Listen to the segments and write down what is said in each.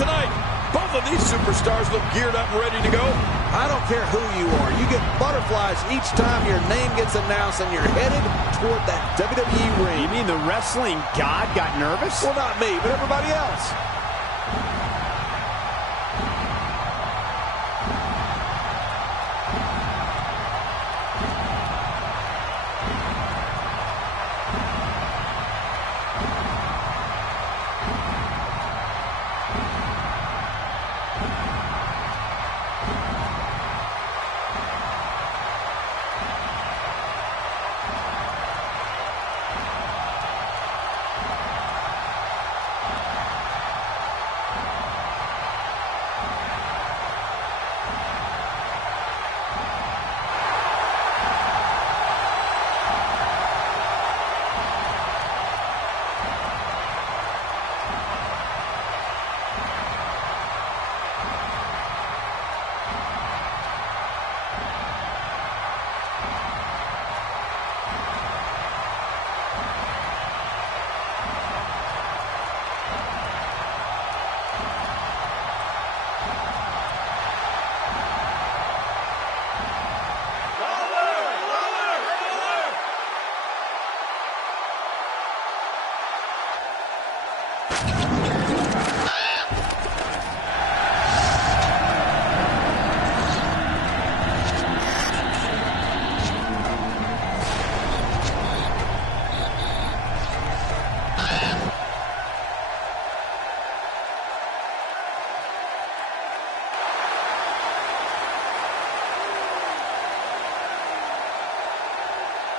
tonight. Both of these superstars look geared up and ready to go. I don't care who you are. You get butterflies each time your name gets announced and you're headed toward that WWE ring. You mean the wrestling god got nervous? Well, not me, but everybody else.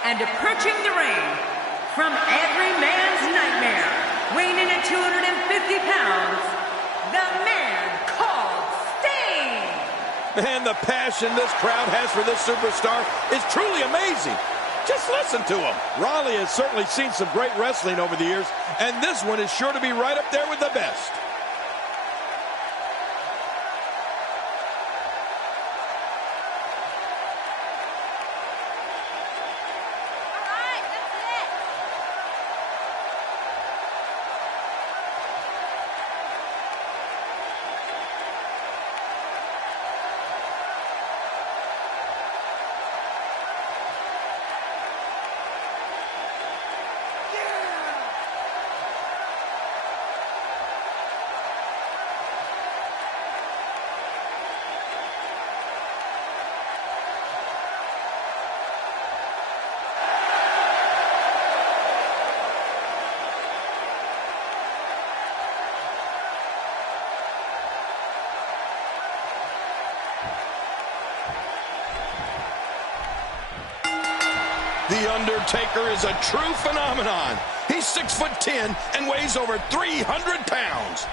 And approaching the ring, from every man's nightmare, weighing in at 250 pounds, the man called Sting! Man, the passion this crowd has for this superstar is truly amazing. Just listen to him. Raleigh has certainly seen some great wrestling over the years, and this one is sure to be right up there with the best. The Undertaker is a true phenomenon. He's 6'10" and weighs over 300 pounds.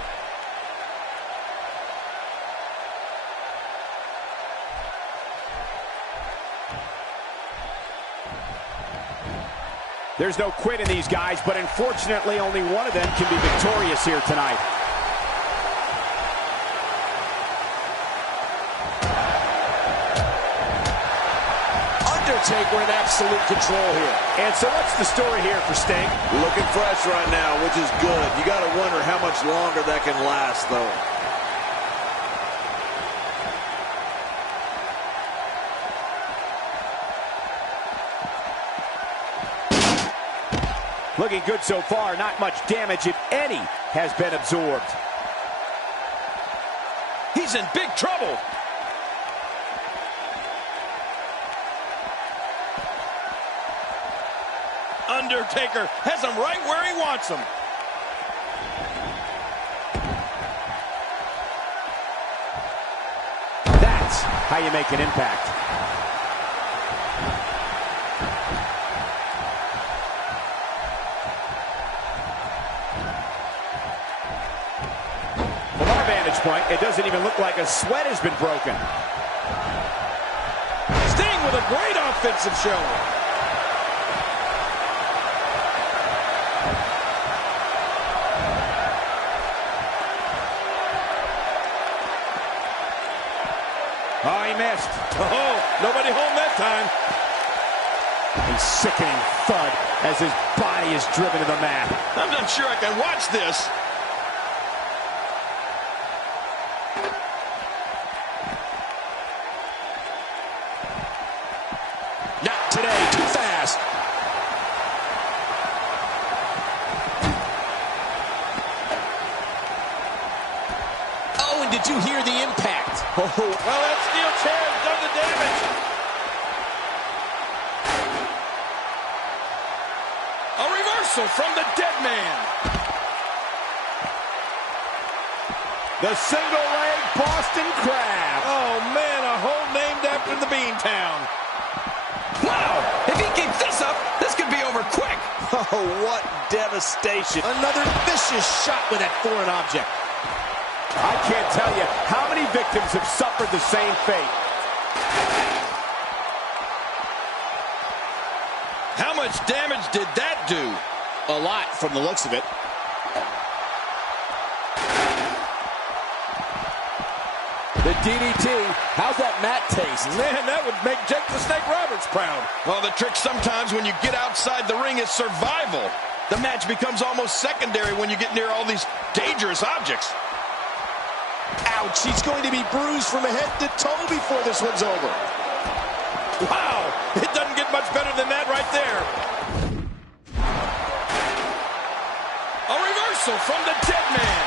There's no quit in these guys, but unfortunately only one of them can be victorious here tonight. Undertaker in absolute control here. And so what's the story here for Sting? Looking fresh right now, which is good. You got to wonder how much longer that can last, though. Looking good so far. Not much damage, if any, has been absorbed. He's in big trouble. Undertaker has him right where he wants him. That's how you make an impact. From our vantage point, it doesn't even look like a sweat has been broken. Sting with a great offensive show. Oh, he missed. Oh, nobody home that time. A sickening thud as his body is driven to the mat. I'm not sure I can watch this. Oh, and did you hear the impact? Oh, Well, that steel chair has done the damage. A reversal from the dead man. The single leg Boston Crab. Oh, man, a hole named after the Beantown. wow! If he keeps this up, this could be over quick. Oh, what devastation. Another vicious shot with that foreign object. I can't tell you how many victims have suffered the same fate. How much damage did that do? A lot from the looks of it. The DDT, how's that mat taste? Man, that would make Jake the Snake Roberts proud. Well, the trick sometimes when you get outside the ring is survival. The match becomes almost secondary when you get near all these dangerous objects. Ouch, he's going to be bruised from head to toe before this one's over. Wow, it doesn't get much better than that right there. A reversal from the dead man.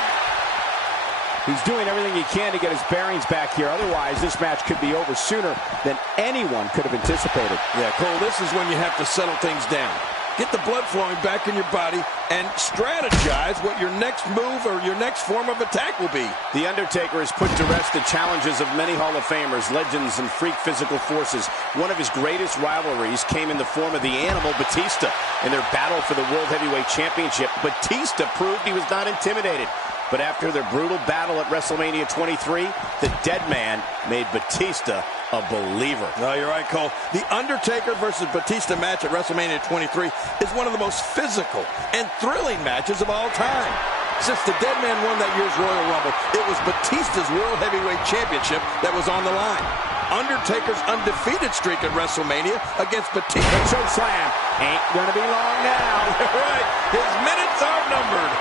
He's doing everything he can to get his bearings back here. Otherwise, this match could be over sooner than anyone could have anticipated. Yeah, Cole, this is when you have to settle things down. Get the blood flowing back in your body and strategize what your next move or your next form of attack will be. The Undertaker has put to rest the challenges of many Hall of Famers, legends, and freak physical forces. One of his greatest rivalries came in the form of the Animal Batista. In their battle for the World Heavyweight Championship, Batista proved he was not intimidated. But after their brutal battle at WrestleMania 23, the dead man made Batista a believer. No, you're right, Cole. The Undertaker versus Batista match at WrestleMania 23 is one of the most physical and thrilling matches of all time. Since the dead man won that year's Royal Rumble, it was Batista's World Heavyweight Championship that was on the line. Undertaker's undefeated streak at WrestleMania against Batista. Choke slam. Ain't gonna be long now. Right. His minutes are numbered.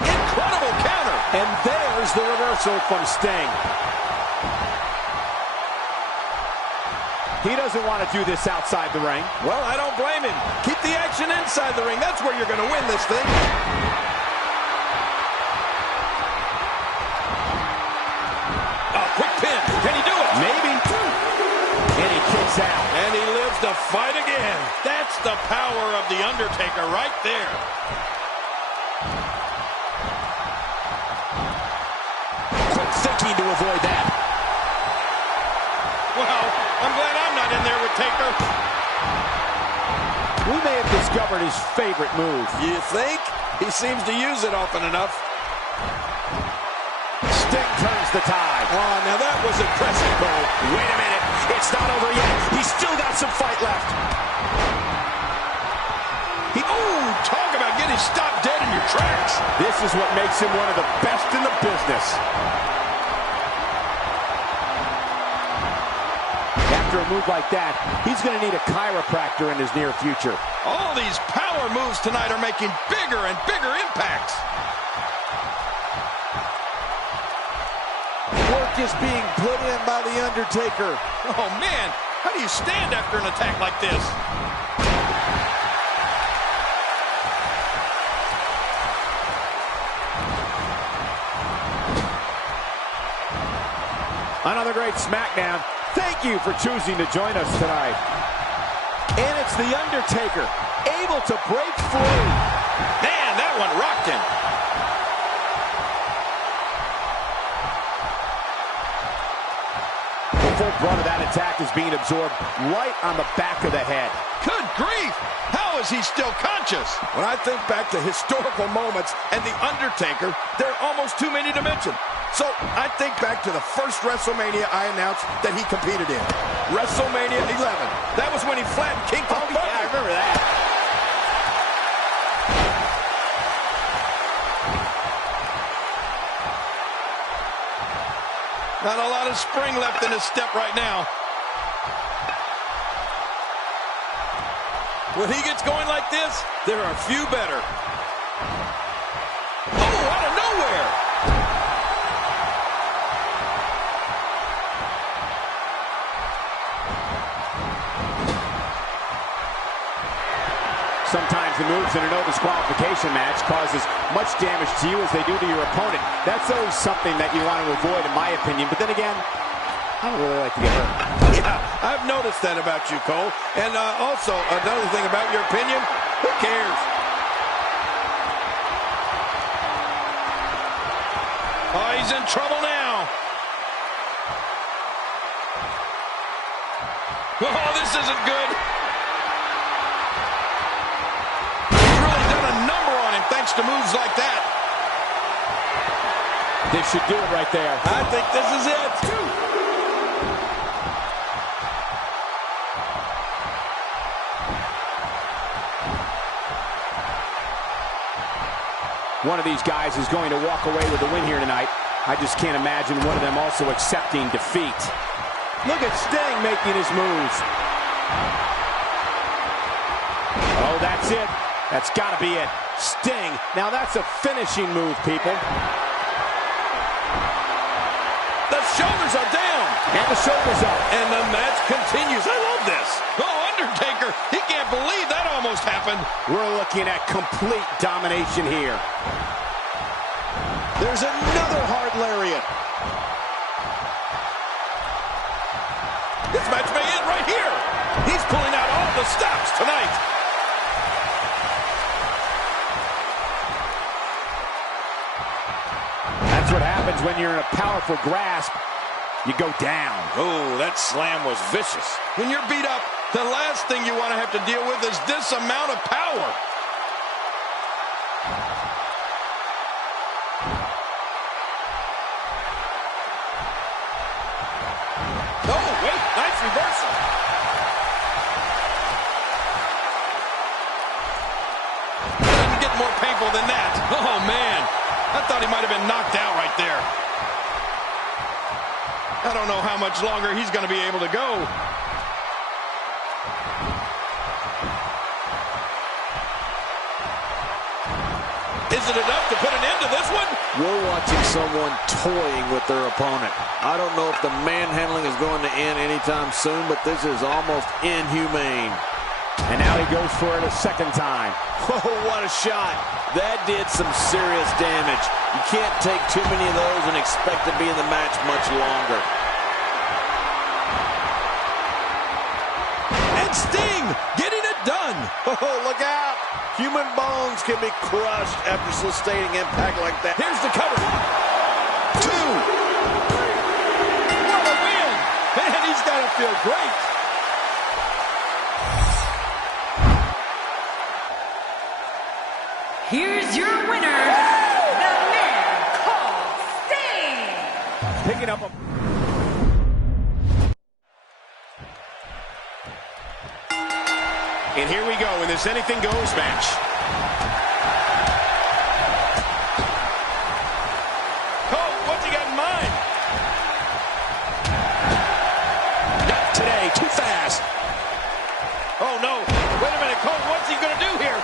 Incredible counter. And there's the reversal from Sting. He doesn't want to do this outside the ring. Well, I don't blame him. Keep the action inside the ring. That's where you're going to win this thing. A quick pin. Can he do it? Maybe. And he kicks out. And he lives to fight again. That's the power of The Undertaker right there. Quick thinking to avoid that. Well, I'm glad I'm not in there with Taker. We may have discovered his favorite move. You think? He seems to use it often enough. Sting turns the tide. Oh, now that was impressive, Cole. Wait a minute. It's not over yet. He's still got some fight left. Talk about getting stopped dead in your tracks. This is what makes him one of the best in the business. After a move like that, he's going to need a chiropractor in his near future. All these power moves tonight are making bigger and bigger impacts. Work is being put in by The Undertaker. Oh, man. How do you stand after an attack like this? Another great SmackDown. Thank you for choosing to join us tonight. And it's The Undertaker, able to break free. Man, that one rocked him. The full brunt of that attack is being absorbed right on the back of the head. Good grief! How is he still conscious? When I think back to historical moments and The Undertaker, there are almost too many to mention. So I think back to the first WrestleMania I announced that he competed in. WrestleMania 11. That was when he flattened King Kong. Yeah, I remember that. Not a lot of spring left in his step right now. When he gets going like this, there are a few better. Oh, out of nowhere! Sometimes the moves in a no disqualification match cause as much damage to you as they do to your opponent. That's always something that you want to avoid, in my opinion. But then again, I don't really like to get hurt. Yeah, I've noticed that about you, Cole. And also, another thing about your opinion, who cares? Oh, he's in trouble now. Oh, this isn't good. He's really done a number on him thanks to moves like that. This should do it right there. I think this is it. One of these guys is going to walk away with the win here tonight. I just can't imagine one of them also accepting defeat. Look at Sting making his move. Oh, that's it. That's got to be it. Sting. Now that's a finishing move, people. The shoulders are down. And the shoulders up. And the match continues. I love this. Oh, Undertaker, he can't believe that almost happened. We're looking at complete domination here. There's another hard lariat. This match may end right here. He's pulling out all the stops tonight. That's what happens when you're in a powerful grasp. You go down. Oh, that slam was vicious. When you're beat up, the last thing you want to have to deal with is this amount of power. Oh, wait, nice reversal. It doesn't get more painful than that. Oh, man. I thought he might have been knocked out right there. I don't know how much longer he's going to be able to go. Is it enough to put an end to this one? We're watching someone toying with their opponent. I don't know if the manhandling is going to end anytime soon, but this is almost inhumane. And now he goes for it a second time. Oh, what a shot. That did some serious damage. You can't take too many of those and expect to be in the match much longer. And Sting getting it done. Oh, look out. Human bones can be crushed after sustaining impact like that. Here's the cover. 2. What a win! And he's got to feel great. Here's your winner, the man called Sting. Picking up a... And here we go in this anything goes match. Cole, what's he got in mind? Not today, too fast. Oh, no. Wait a minute, Cole, what's he going to do here?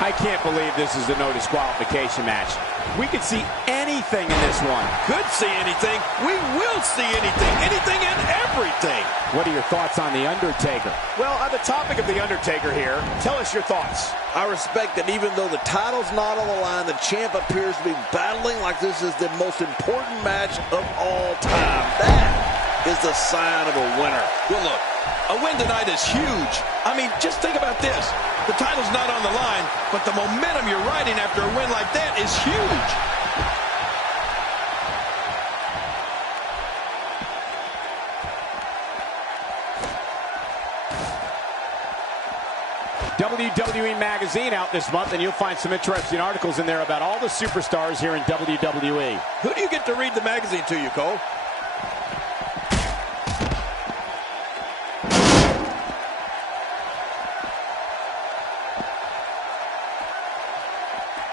I can't believe this is a no disqualification match. We could see anything in this one. Could see anything. We will see anything. Anything and everything. What are your thoughts on The Undertaker? Well, on the topic of The Undertaker here, tell us your thoughts. I respect that even though the title's not on the line, the champ appears to be battling like this is the most important match of all time. That is the sign of a winner. Well, look, a win tonight is huge. I mean, just think about this. The title's not on the line, but the momentum you're riding after a win like that is huge. WWE Magazine out this month, and you'll find some interesting articles in there about all the superstars here in WWE. Who do you get to read the magazine to you, Cole?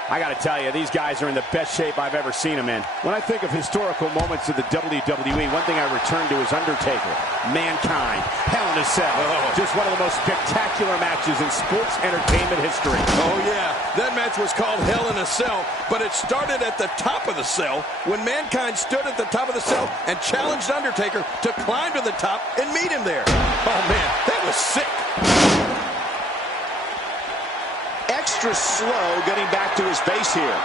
I I got to tell you, these guys are in the best shape I've ever seen them in. When I think of historical moments of the WWE, one thing I return to is Undertaker, Mankind, Hell in a Cell. Just one of the most spectacular matches in sports entertainment history. Oh, yeah. That match was called Hell in a Cell, but it started at the top of the cell when Mankind stood at the top of the cell and challenged Undertaker to climb to the top and meet him there. Oh, man, that was sick. Extra slow getting back to his base here.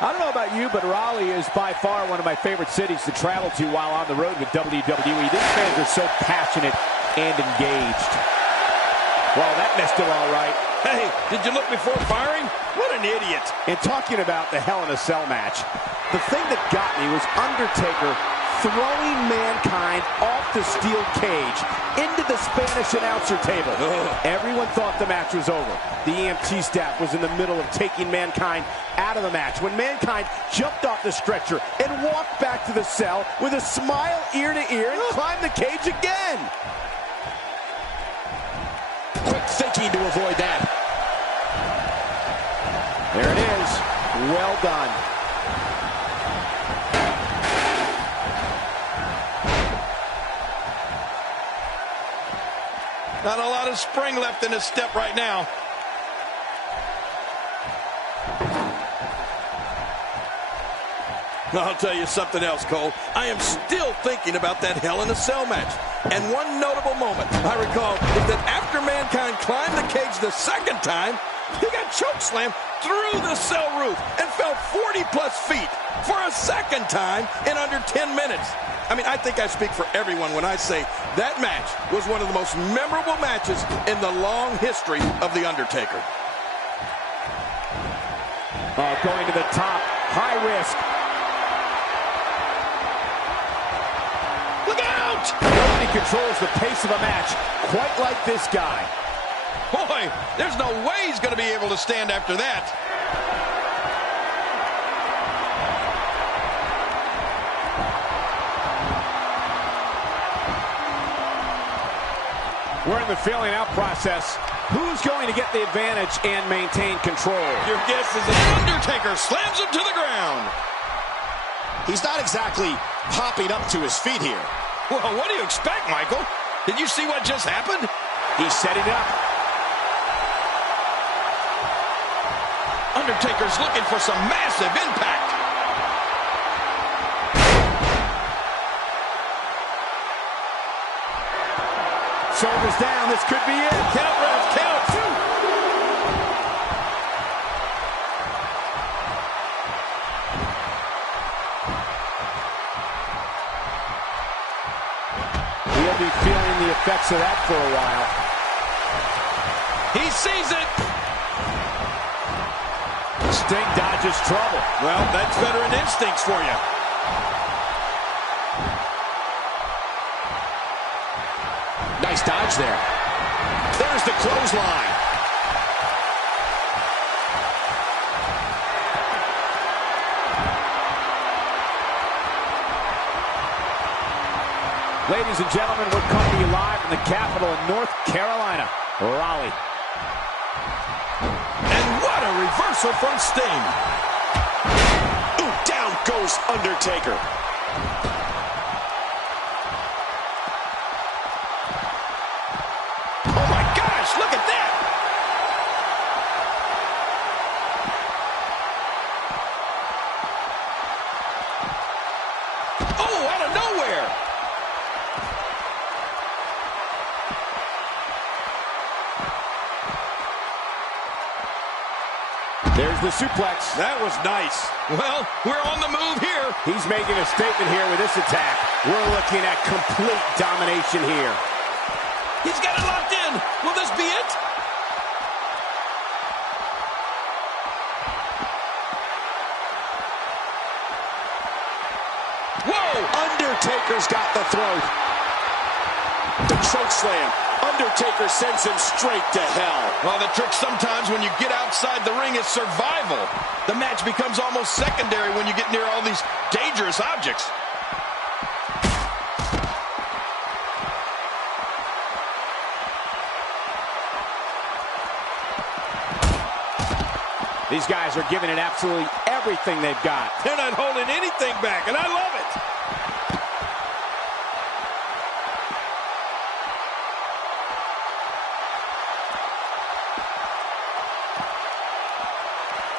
I don't know about you, but Raleigh is by far one of my favorite cities to travel to while on the road with WWE. These fans are so passionate and engaged. Well, that messed it all right. Hey, did you look before firing? What an idiot. And talking about the Hell in a Cell match, the thing that got me was Undertaker throwing Mankind off the steel cage into the Spanish announcer table. Everyone thought the match was over. The EMT staff was in the middle of taking Mankind out of the match when Mankind jumped off the stretcher and walked back to the cell with a smile ear to ear and climbed the cage again. Quick thinking to avoid that. There it is. Well done. Not a lot of spring left in his step right now. I'll tell you something else, Cole. I am still thinking about that Hell in a Cell match. And one notable moment I recall is that after Mankind climbed the cage the second time, he got chokeslammed through the cell roof and fell 40-plus feet for a second time in under 10 minutes. I mean, I think I speak for everyone when I say that match was one of the most memorable matches in the long history of The Undertaker. Going to the top, high risk. Look out! Nobody controls the pace of a match quite like this guy. Boy, there's no way he's going to be able to stand after that. We're in the feeling out process. Who's going to get the advantage and maintain control? Your guess is that Undertaker slams him to the ground. He's not exactly hopping up to his feet here. Well, what do you expect, Michael? Did you see what just happened? He's setting up. Undertaker's looking for some massive impact. Shoulders down, this could be it. Count, ref, count. He'll be feeling the effects of that for a while. He sees it. Sting dodges trouble. Well, that's veteran instincts for you. Nice dodge there. There's the clothesline. Ladies and gentlemen, we're coming to you live from the capital of North Carolina, Raleigh. And what a reversal from Sting. Ooh, down goes Undertaker. Oh my gosh, look at that. Oh, out of nowhere. There's the suplex. That was nice. Well, we're on the move here. He's making a statement here with this attack. We're looking at complete domination here. He's got it locked in. Will this be it? Whoa! Undertaker's got the throat. The choke slam. Undertaker sends him straight to hell. Well, the trick sometimes when you get outside the ring is survival. The match becomes almost secondary when you get near all these dangerous objects. These guys are giving it absolutely everything they've got. They're not holding anything back, and I love it.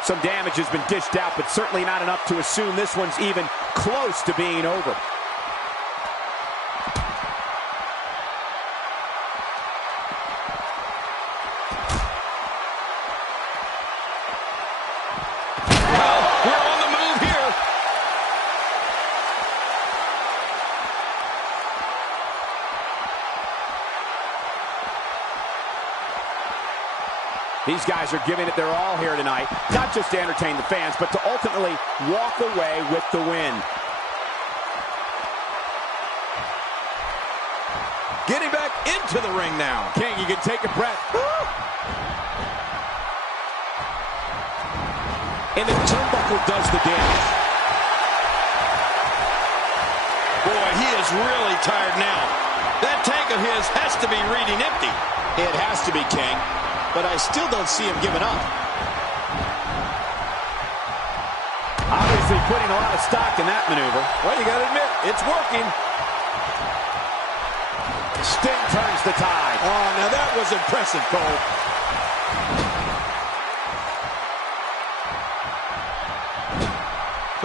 Some damage has been dished out, but certainly not enough to assume this one's even close to being over. Well, we're on the move here. These guys are giving it their all here tonight, not just to entertain the fans, but to ultimately walk away with the win. Getting back into the ring now. King, you can take a breath. And the turnbuckle does the damage. Boy, he is really tired now. That tank of his has to be reading empty. It has to be, King. But I still don't see him giving up. Obviously putting a lot of stock in that maneuver. Well, you got to admit, it's working. Sting turns the tide. Oh, now that was impressive, Cole.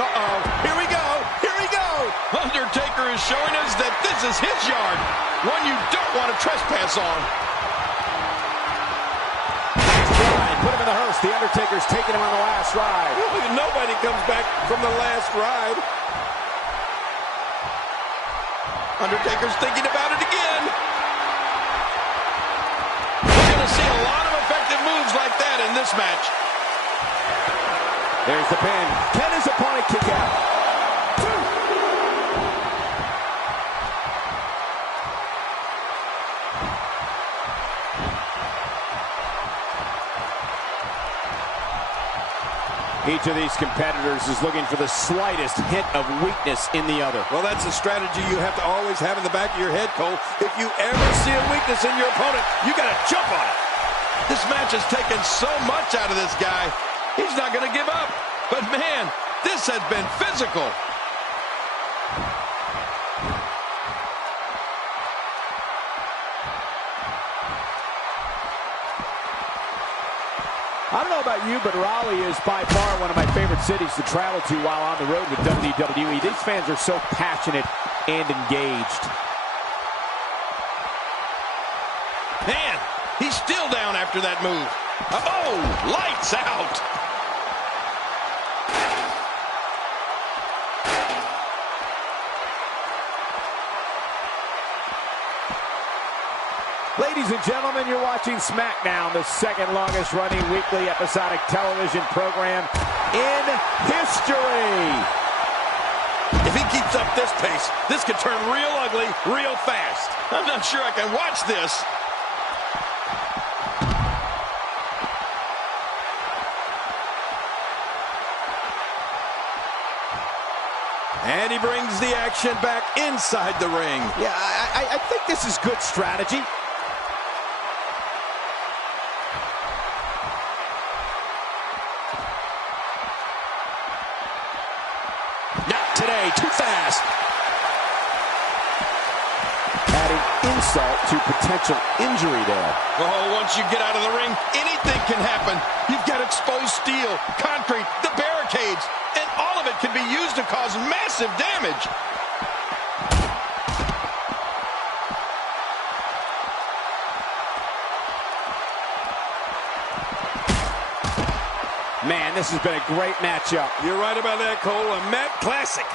Uh-oh, here we go, here we go. Undertaker is showing us that this is his yard, one you don't want to trespass on. Put him in the hearse. The Undertaker's taking him on the last ride. Nobody comes back from the last ride. Undertaker's thinking about it again. We're going to see a lot of effective moves like that in this match. There's the pin. Can his opponent kick out? Each of these competitors is looking for the slightest hint of weakness in the other. Well, that's a strategy you have to always have in the back of your head, Cole. If you ever see a weakness in your opponent, you got to jump on it. This match has taken so much out of this guy. He's not going to give up. But, man, this has been physical. I don't know about you, but Raleigh is by far one of my favorite cities to travel to while on the road with WWE. These fans are so passionate and engaged. Man, he's still down after that move. Oh, lights out. Ladies and gentlemen, you're watching SmackDown, the second longest running weekly episodic television program in history. If he keeps up this pace, this could turn real ugly real fast. I'm not sure I can watch this. And he brings the action back inside the ring. Yeah, I think this is good strategy. Not today, too fast. Adding insult to potential injury there. Oh, once you get out of the ring, anything can happen. You've got exposed steel, concrete, the barricades, and all of it can be used to cause massive damage. Man, this has been a great matchup. You're right about that, Cole. A Matt classic.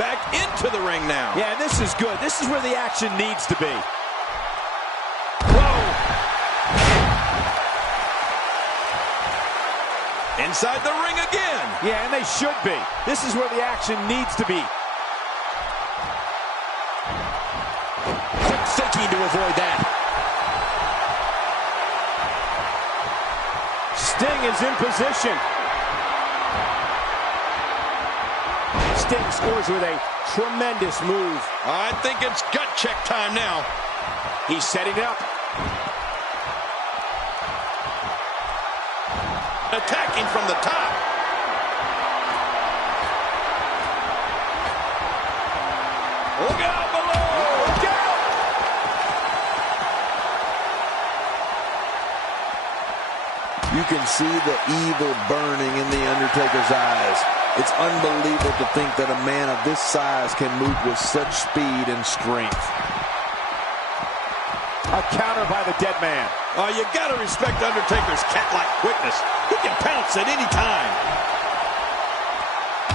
Back into the ring now. Yeah, this is good. This is where the action needs to be. Whoa. Inside the ring again. Yeah, and they should be. This is where the action needs to be. Quick thinking to avoid that. Sting is in position. Sting scores with a tremendous move. I think it's gut check time now. He's setting it up. Attacking from the top. Look out below! Look out! You can see the evil burning in the Undertaker's eyes. It's unbelievable to think that a man of this size can move with such speed and strength. A counter by the dead man. Oh, you gotta respect Undertaker's cat-like quickness. He can pounce at any time.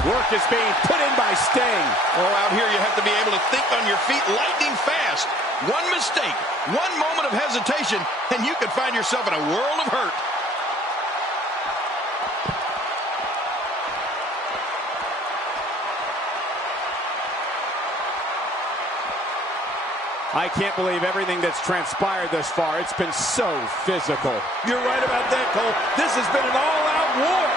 Work is being put in by Sting. Oh, out here you have to be able to think on your feet lightning fast. One mistake, one moment of hesitation, and you could find yourself in a world of hurt. I can't believe everything that's transpired thus far. It's been so physical. You're right about that, Cole. This has been an all-out war.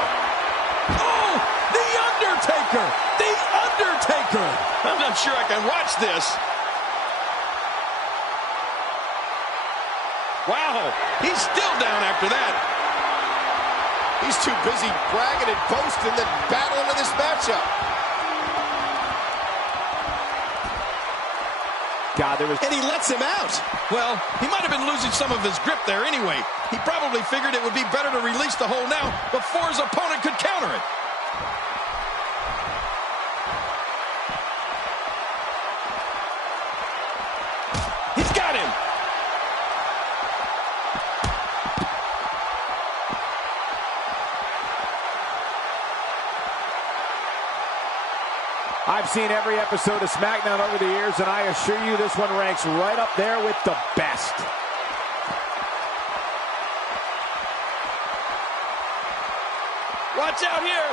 Oh, the Undertaker! The Undertaker! I'm not sure I can watch this. Wow, he's still down after that. He's too busy bragging and boasting than battling in this matchup. And he lets him out. Well, he might have been losing some of his grip there anyway. He probably figured it would be better to release the hold now before his opponent could counter it. He's got him. I've seen every episode of SmackDown over the years, and I assure you this one ranks right up there with the best. Watch out here.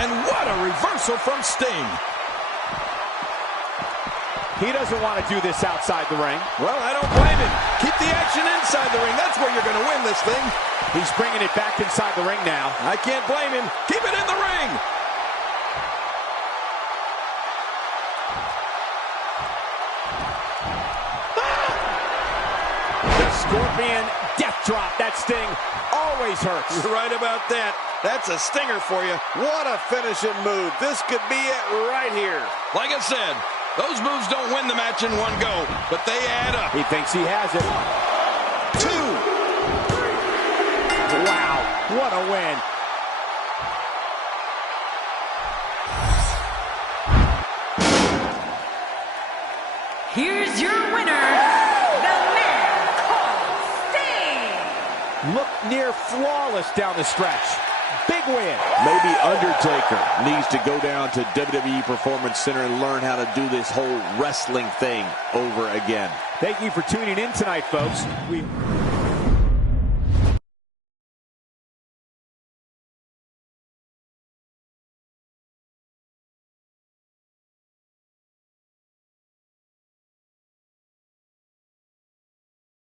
And what a reversal from Sting. He doesn't want to do this outside the ring. Well, I don't blame him. Keep the action inside the ring. That's where you're going to win this thing. He's bringing it back inside the ring now. I can't blame him. Keep it in the ring. The Scorpion death drop. That Sting always hurts. You're right about that. That's a stinger for you. What a finishing move. This could be it right here. Like I said, those moves don't win the match in one go, but they add up. He thinks he has it. 2. Wow, what a win. Here's your winner, the man called Sting. Look near flawless down the stretch. Big win. Maybe Undertaker needs to go down to WWE Performance Center and learn how to do this whole wrestling thing over again. Thank you for tuning in tonight, folks.